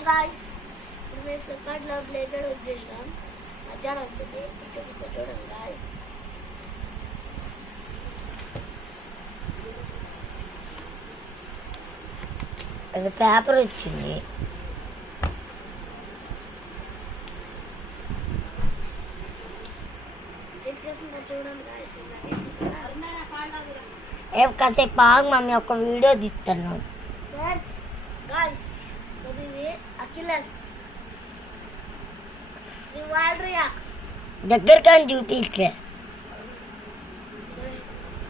Hi guys, ఇప్పుడు మేము ఫ్లిప్కార్ట్లో బ్లేజర్ బుక్ చేసినాం. మధ్యాహ్నం వచ్చింది, చూపిస్తా చూడండి గాయ్స్. అది పేపర్ వచ్చింది. చూడండి గాయ్స్. కాసేపు ఆగు మమ్మీ, ఒక వీడియో తీస్తాను. ఫ్రెండ్స్ గాయ్స్, ఇది అకిలస్, ఇది వాల్డ్రియాక్, దగ్గరగా చూపించలే.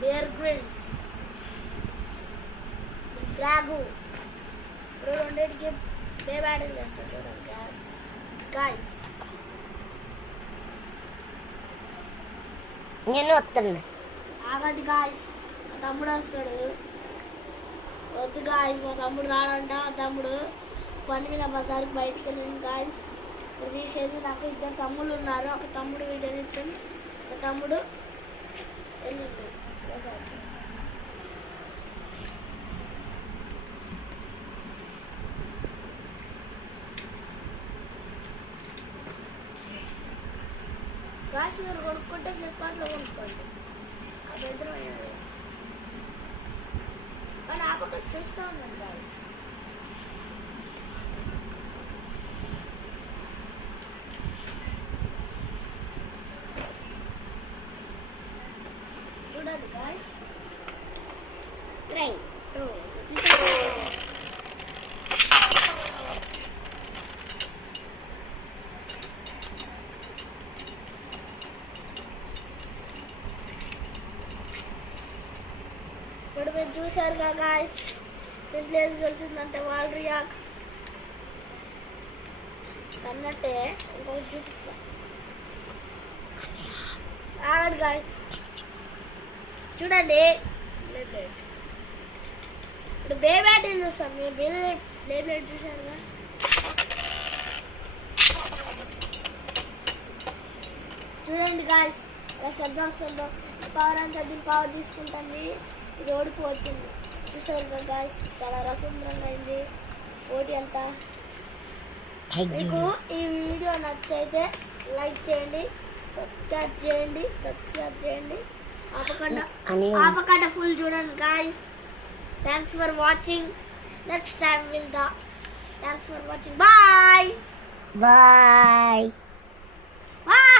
బేర్ గ్రిల్స్, డ్రాగు. ఇప్పుడు రెండింటికి బే బ్యాటింగ్ చేస్తాం చూడండి గాయ్స్. గాయ్స్ నేను వస్తున్నా. ఆగండి గాయ్స్, మా తమ్ముడు వస్తాడు. వద్దు గాయ్స్, మా తమ్ముడు రాడంట. మా తమ్ముడు పని మీద బజార్కి బయటకు వెళ్ళింది గాయ్స్. ఇప్పుడు తీసేది నాకు ఇద్దరు తమ్ముళ్ళు ఉన్నారు. ఒక తమ్ముడు వీడియో తీస్తాను, ఒక తమ్ముడు వెళ్ళింది బజార్కి. గాయ్స్, మీరు కొనుక్కుంటే ఫ్లిప్కార్ట్లో కొనుక్కోండి. అది ఇద్దరు కానీ ఆ పక్క చూస్తూ ఉన్నాను గాయ్స్. చూడండి గాయ్స్. ట్రైన్ ఇప్పుడు మీరు చూసారుగా గాయ్స్, ఈ ప్లేస్ తెలిసిందంటే వాల్డ్రియాక్ అన్నట్టే. ఇంకొకటి చూపిస్తా, ఆగండి గాయ్స్. చూడండి, ఇప్పుడు బే బ్యాటింగ్ చూస్తాం. మీరు బే బ్లేడ్ చూసారుగా. చూడండి గాయ్స్, ఇలా శబ్దం వస్తుందో. పవర్ అంతా దీని పవర్ తీసుకుంటుంది. ఇది ఓడిపోవచ్చింది. చూసారు గాయ్స్, చాలా రసంగా అయింది ఓడి అంతా. మీకు ఈ వీడియో నచ్చైతే లైక్ చేయండి, సబ్స్క్రైబ్ చేయండి. ఆపకుండా ఫుల్ చూడండి guys. Thanks for watching. Next time వెళ్దా. Thanks for watching. Bye bye. Bye.